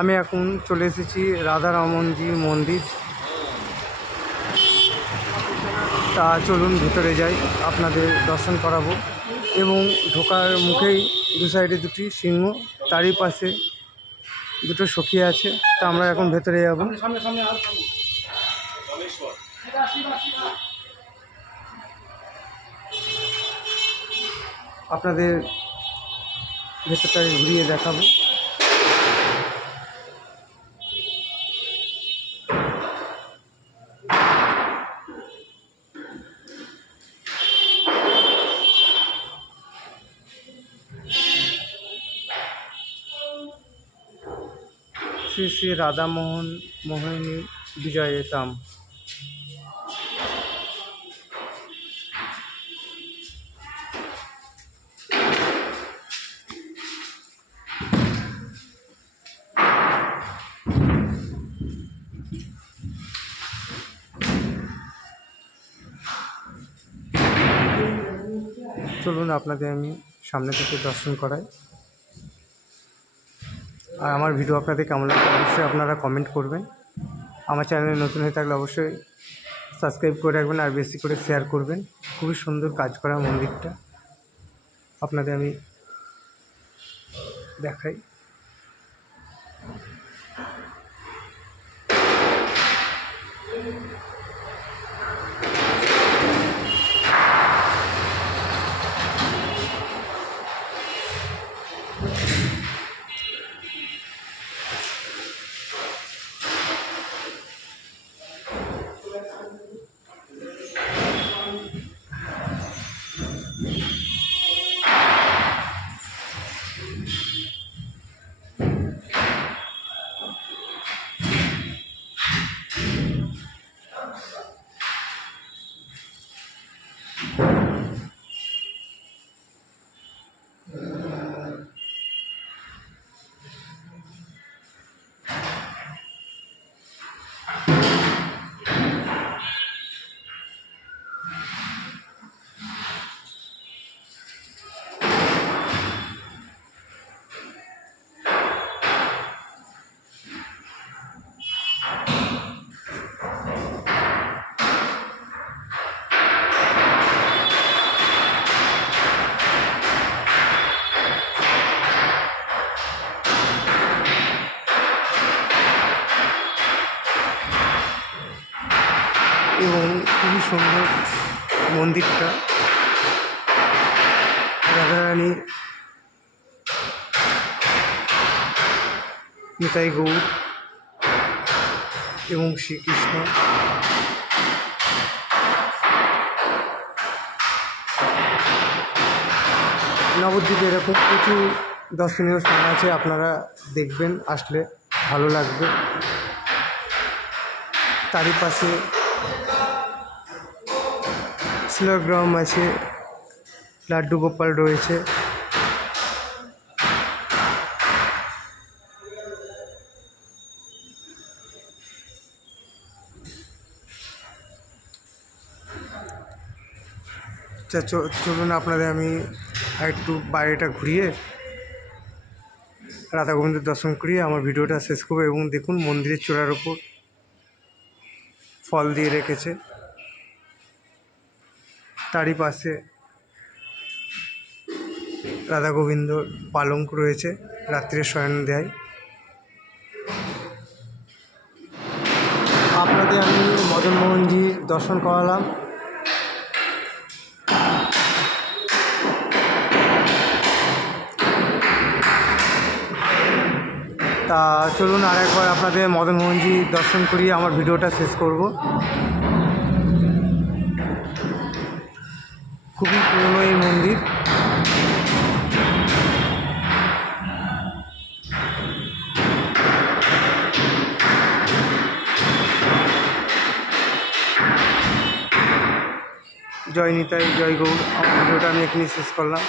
আমি এখন চলে এসেছি রাধারমণজির মন্দির। তা চলুন ভিতরে যাই, আপনাদের দর্শন করাবো। এবং ঢোকার মুখেই দু সাইডে দুটি সিংহ, তারই পাশে দুটো সখী আছে। তা আমরা এখন ভেতরে যাব। আপনাদের ভেতরটাকে ঘুরিয়ে দেখাবো। শ্রী শ্রী রাধামোহন মোহিনী বিজয়তাম। চলুন আপনাদের আমি সামনে থেকে দর্শন করাই। আর আমার ভিডিও আপনাদের কেমন লাগে অবশ্যই আপনারা কমেন্ট করবেন। আমার চ্যানেলে নতুন হয়ে থাকলে অবশ্যই সাবস্ক্রাইব করে রাখবেন আর বেশি করে শেয়ার করবেন। খুবই সুন্দর কাজ করা মন্দিরটা আপনাদের আমি দেখাই। এবং খুবই সুন্দর মন্দিরটা। রাধারানী, নিতাই গৌর এবং শ্রীকৃষ্ণ। নবদ্বীপে এরকম প্রচুর দর্শনীয় স্থান আছে, আপনারা দেখবেন, আসলে ভালো লাগবে। তারই পাশে শিলাগ্রাম আছে, লাড্ডু গোপাল রয়েছে। চলুন আপনাদের আমি একটু বাইরেটা ঘুরিয়ে রাধা গোবিন্দের দর্শন করিয়ে আমার ভিডিওটা শেষ করবো। এবং দেখুন মন্দিরের চূড়ার ওপর ফল দিয়ে রেখেছে, তারই পাশে রাধা গোবিন্দর পালঙ্ক রয়েছে, রাত্রে শয়ন দেয়। আপনাদের আমি মদন মোহনজির দর্শন করালাম। তা চলুন আরেকবার আপনাদের মদন মোহনজি দর্শন করিয়ে আমার ভিডিওটা শেষ করব। খুবই পুরনো এই মন্দির। জয় নিতাই, জয় গৌর। আমার ভিডিওটা আমি এখানেই শেষ করলাম।